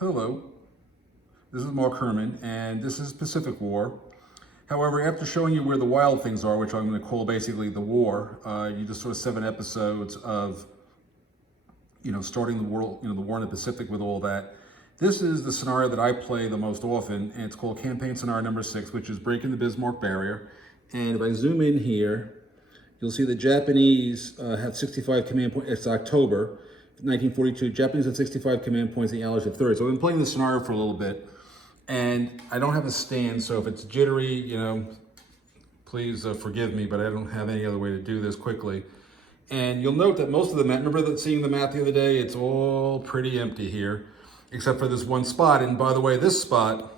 Hello, this is Mark Herman, and this is Pacific War. However, after showing you where the wild things are, which I'm going to call basically the war, you just saw 7 episodes of, starting the world, the war in the Pacific with all that. This is the scenario that I play the most often, and it's called Campaign Scenario Number 6, which is breaking the Bismarck Barrier. And if I zoom in here, you'll see the Japanese have 65 command points. It's October 1942. Japanese have 65 command points, the Allies have 30. So I've been playing this scenario for a little bit, and I don't have a stand, so if it's jittery, please forgive me, but I don't have any other way to do this quickly. And you'll note that most of the map, remember that seeing the map the other day, it's all pretty empty here, except for this one spot. And by the way, this spot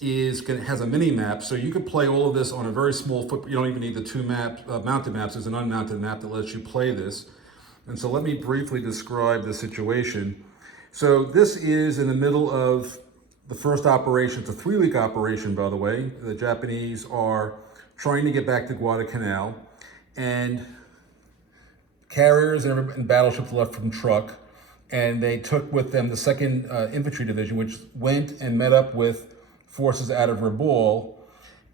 has a mini map, so you could play all of this on a very small footprint. You don't even need the two mounted maps. There's an unmounted map that lets you play this. And so let me briefly describe the situation. So this is in the middle of the first operation. It's a 3-week operation, by the way. The Japanese are trying to get back to Guadalcanal, and carriers and battleships left from Truk, and they took with them the 2nd Infantry Division, which went and met up with forces out of Rabaul,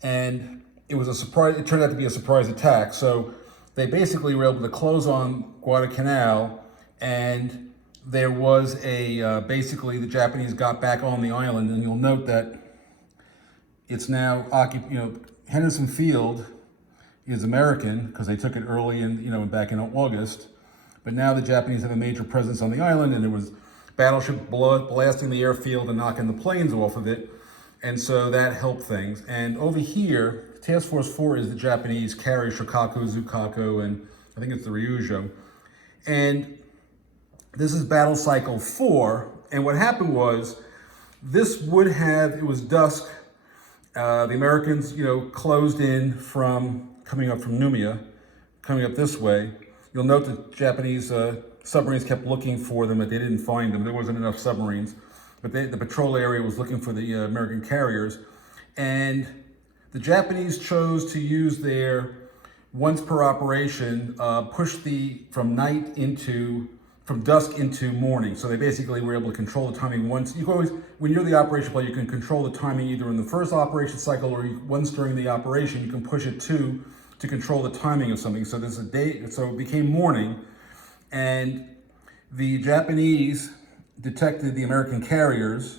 and it was a surprise. It turned out to be a surprise attack. So they basically were able to close on Guadalcanal, and there was basically the Japanese got back on the island, and you'll note that it's now occupied. Henderson Field is American because they took it early in, back in August, but now the Japanese have a major presence on the island, and there was battleship blasting the airfield and knocking the planes off of it. And so that helped things. And over here, Task Force 4 is the Japanese carrier Shikaku, Zukaku, and I think it's the Ryujo. And this is battle cycle 4. And what happened was, it was dusk. The Americans, closed in from coming up from Numia, coming up this way. You'll note that Japanese submarines kept looking for them, but they didn't find them. There wasn't enough submarines. But the patrol area was looking for the American carriers. And the Japanese chose to use their once per operation, push from dusk into morning. So they basically were able to control the timing once. You can always, when you're the operation player, you can control the timing either in the first operation cycle or once during the operation, you can push it to control the timing of something. So there's a day, so it became morning, and the Japanese detected the American carriers,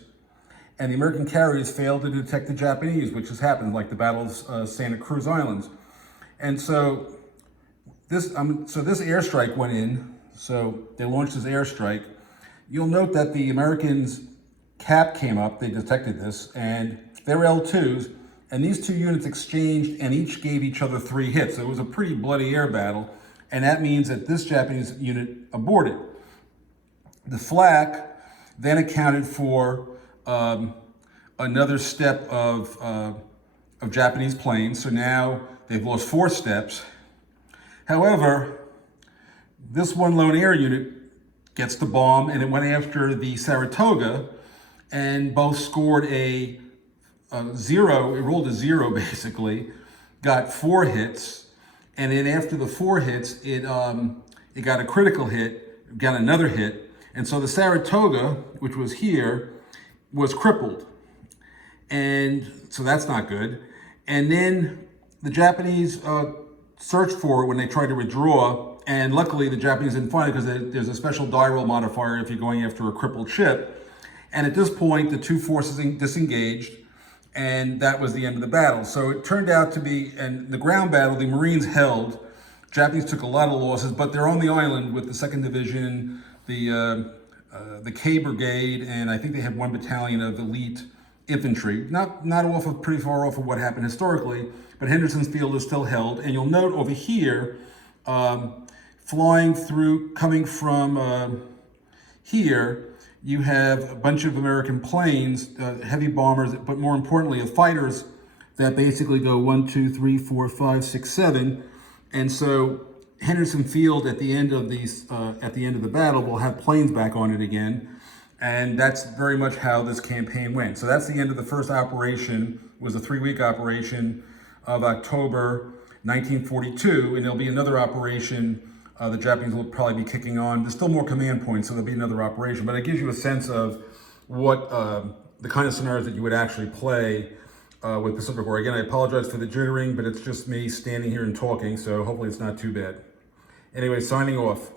and the American carriers failed to detect the Japanese, which has happened, like the battles Santa Cruz Islands. And so this airstrike went in. So they launched this airstrike. You'll note that the Americans' cap came up. They detected this, and they were L2s, and these two units exchanged and each gave each other 3 hits. So it was a pretty bloody air battle, and that means that this Japanese unit aborted. The flak then accounted for another step of Japanese planes. So now they've lost 4 steps. However, this one lone air unit gets the bomb, and it went after the Saratoga, and both scored a 0. It rolled a 0 basically, got 4 hits, and then after the 4 hits, it got a critical hit, got another hit. And so the Saratoga, which was here, was crippled. And so that's not good. And then the Japanese searched for it when they tried to withdraw. And luckily the Japanese didn't find it because there's a special die roll modifier if you're going after a crippled ship. And at this point, the 2 forces disengaged, and that was the end of the battle. So it turned out to be, and the ground battle, the Marines held. Japanese took a lot of losses, but they're on the island with the 2nd Division, the K Brigade, and I think they had 1 battalion of elite infantry. Not pretty far off of what happened historically, but Henderson's Field is still held. And you'll note over here, flying through, coming from here, you have a bunch of American planes, heavy bombers, but more importantly, fighters that basically go 1, 2, 3, 4, 5, 6, 7. And so Henderson Field at the end of the battle will have planes back on it again, and that's very much how this campaign went. So that's the end of the first operation. It was a 3-week operation of October 1942, and there'll be another operation the Japanese will probably be kicking on. There's still more command points, so there'll be another operation, but it gives you a sense of what the kind of scenarios that you would actually play with Pacific War. Again, I apologize for the jittering, but it's just me standing here and talking, so hopefully it's not too bad. Anyway, signing off.